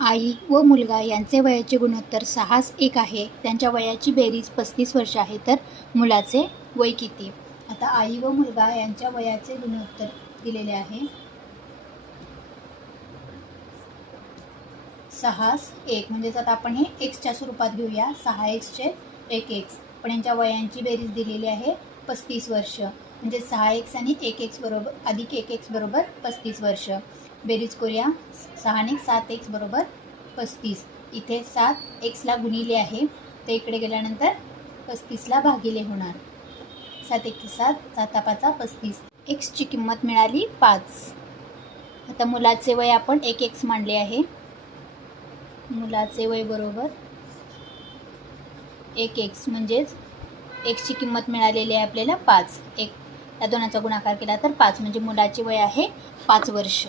आई व मुलगा यांचे वयाचे गुणोत्तर 6:1 आहे. त्यांच्या वयाची बेरीज 35 वर्ष आहे. तर मुलाचे वय किती? आता आई व मुलगा यांच्या वयाचे गुणोत्तर दिलेले आहे 6:1. म्हणजेच आता आपण हे एक्सच्या स्वरूपात घेऊया. 6x = 1x. पण यांच्या वयांची बेरीज दिलेली आहे 35 वर्ष. म्हणजे 6x आणि 1x बरोबर अधिक 1x बरोबर 35 वर्ष. बेरीज करूया. 6 आणि 7x बरोबर 35. इथे 7xला गुणिले आहे, तर इकडे गेल्यानंतर 35ला भागिले होणार. 7 × 7 7 × 5 = 35. एक्सची किंमत मिळाली 5. आता मुलाचे वय आपण 1x मानले आहे. मुलाचे वय बरोबर 1x म्हणजेच एक्सची किंमत मिळालेली आहे आपल्याला 5. 1 या दोनाचा गुणाकार केला तर 5 म्हणजे मुलाचे वय आहे 5 वर्ष.